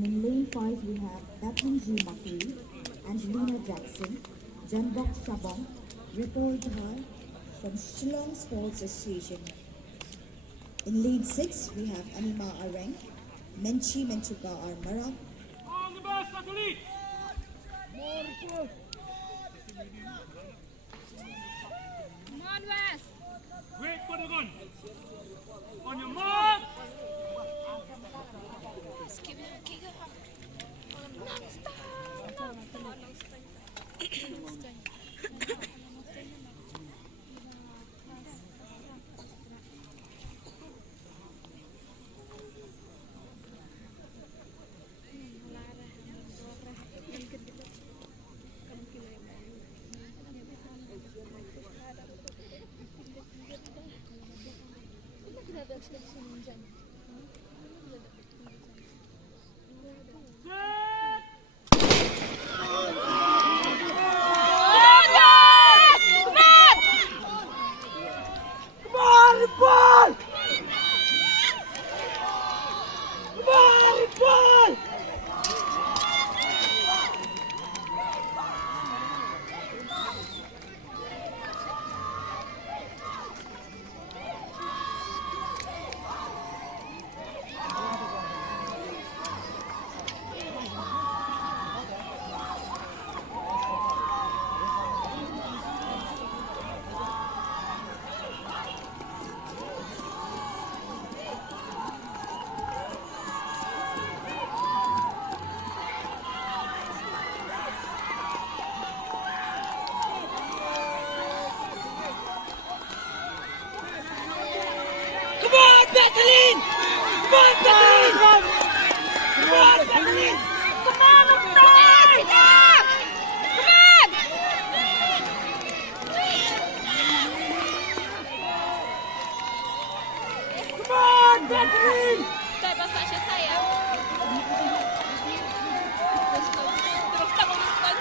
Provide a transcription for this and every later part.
And in lane 5, we have Batmanji Makri, Angelina Jackson, Janbok Shabong, Ripple Dhar from Shillong Sports Association. In lane 6, we have Anima Areng, Menchi Menchuka Armara. On the best, athlete! Come on, Wes! Wait for the gun! On your mark! Skip it, kick it up. Non-stop! Bethlehem! Come on, Bethlehem! Come on, Bethlehem! Come on, let's start! Come on, Bethlehem! Daj masasie saya. Terus kamu nonton.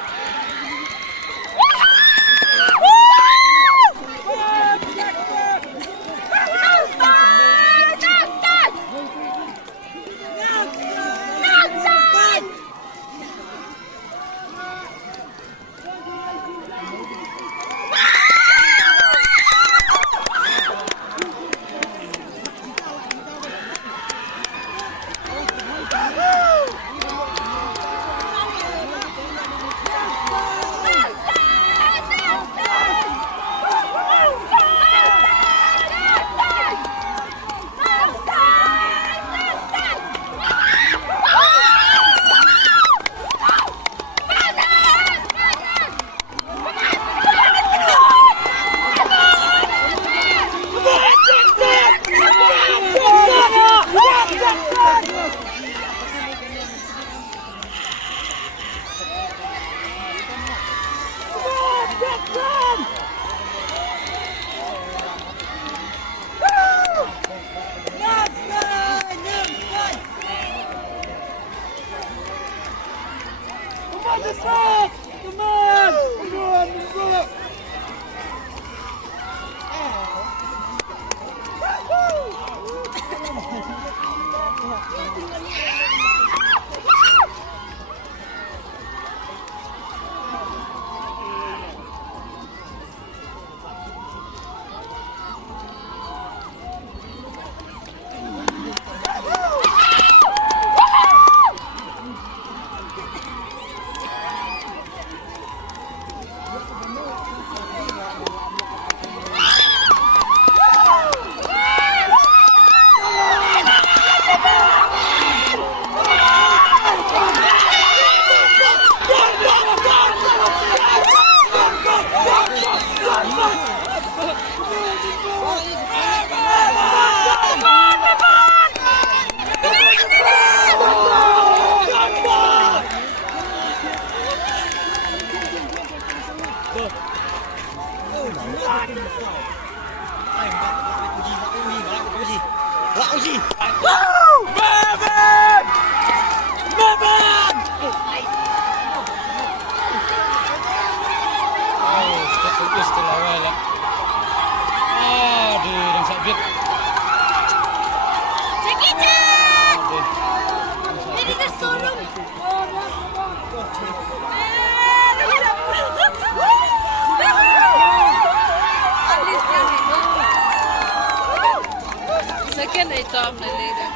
Second ay top na later.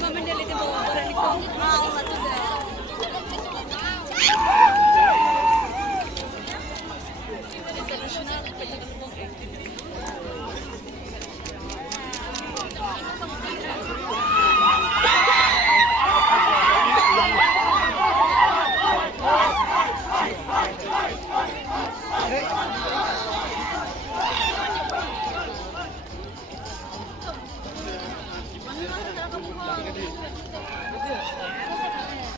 Naman nila dito ba para ni ko. Ah, wala to.